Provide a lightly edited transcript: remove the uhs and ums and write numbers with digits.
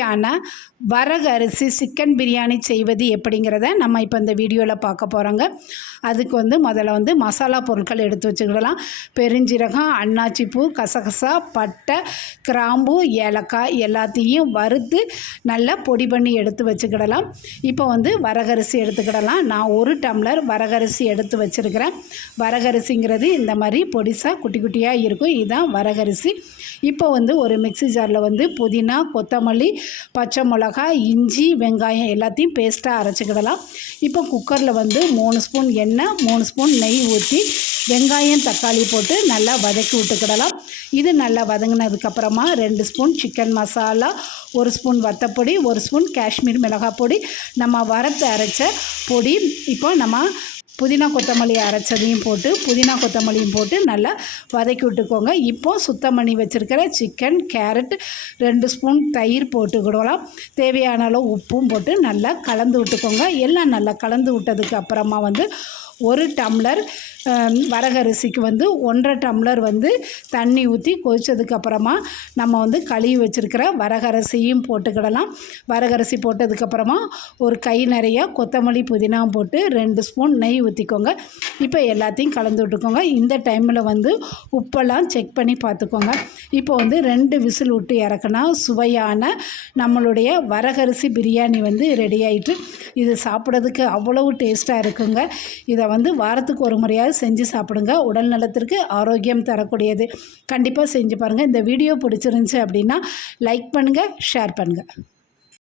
யான வரகு அரிசி சிக்கன் பிரியாணி செய்வது எப்படிங்கிறத நம்ம இப்போ இந்த வீடியோவில் பார்க்க போகிறோங்க. அதுக்கு முதல்ல மசாலா பொருட்கள் எடுத்து வச்சுக்கிடலாம். பெருஞ்சீரகம், அன்னாச்சிப்பூ, கசகசா, பட்டை, கிராம்பு, ஏலக்காய் எல்லாத்தையும் வறுத்து நல்லா பொடி பண்ணி எடுத்து வச்சுக்கிடலாம். இப்போ வரகரிசி எடுத்துக்கிடலாம். நான் 1 டம்ளர் வரகரிசி எடுத்து வச்சுருக்கிறேன். வரகரிசிங்கிறது இந்த மாதிரி பொடிசாக குட்டி குட்டியாக இருக்கும். இதுதான் வரகரிசி. இப்போ ஒரு மிக்ஸி ஜாரில் புதினா, கொத்தமல்லி, பச்சை மிளகாய், இஞ்சி, வெங்காயம் எல்லாத்தையும் பேஸ்ட்டாக அரைச்சிக்கிடலாம். இப்போ குக்கரில் 3 ஸ்பூன் எண்ணெய், 3 ஸ்பூன் நெய் ஊற்றி வெங்காயம், தக்காளி போட்டு நல்லா வதக்கி விட்டுக்கிடலாம். இது நல்லா வதங்கினதுக்கப்புறமா 2 ஸ்பூன் சிக்கன் மசாலா, 1 ஸ்பூன் வத்தப்பொடி, 1 ஸ்பூன் காஷ்மீர் மிளகாய் பொடி, நம்ம வறுத்து அரைச்ச பொடி, இப்போ நம்ம புதினா கொத்தமல்லி அரைச்சதையும் போட்டு புதினா கொத்தமல்லியும் போட்டு நல்லா வதக்கி விட்டுக்கோங்க. இப்போ சுத்தம் பண்ணி வச்சுருக்கிற சிக்கன், கேரட், 2 ஸ்பூன் தயிர் போட்டுக்கிடலாம். தேவையான அளவு உப்பும் போட்டு நல்லா கலந்து விட்டுக்கோங்க. எல்லாம் நல்லா கலந்து விட்டதுக்கு அப்புறமா 1 டம்ளர் வரகரிசிக்கு 1.5 டம்ளர் தண்ணி ஊற்றி கொதித்ததுக்கப்புறமா நம்ம கழுவி வச்சுருக்கிற வரகரிசியும் போட்டுக்கிடலாம். வரகரிசி போட்டதுக்கப்புறமா ஒரு கை நிறையா கொத்தமல்லி, புதினா போட்டு 2 ஸ்பூன் நெய் ஊற்றிக்கோங்க. இப்போ எல்லாத்தையும் கலந்து விட்டுக்கோங்க. இந்த டைமில் உப்பெல்லாம் செக் பண்ணி பார்த்துக்கோங்க. இப்போ 2 விசில் விட்டு இறக்குனா சுவையான நம்மளுடைய வரகரிசி பிரியாணி ரெடி ஆகிட்டு. இது சாப்பிட்றதுக்கு அவ்வளவு டேஸ்ட்டாக இருக்குங்க. இதை வாரத்துக்கு ஒரு முறையாவது செஞ்சு சாப்பிடுங்க. உடல் நலத்திற்கு ஆரோக்கியம் தரக்கூடியது. கண்டிப்பாக செஞ்சு பாருங்கள். இந்த வீடியோ பிடிச்சிருந்துச்சு அப்படின்னா லைக் பண்ணுங்கள், ஷேர் பண்ணுங்கள்.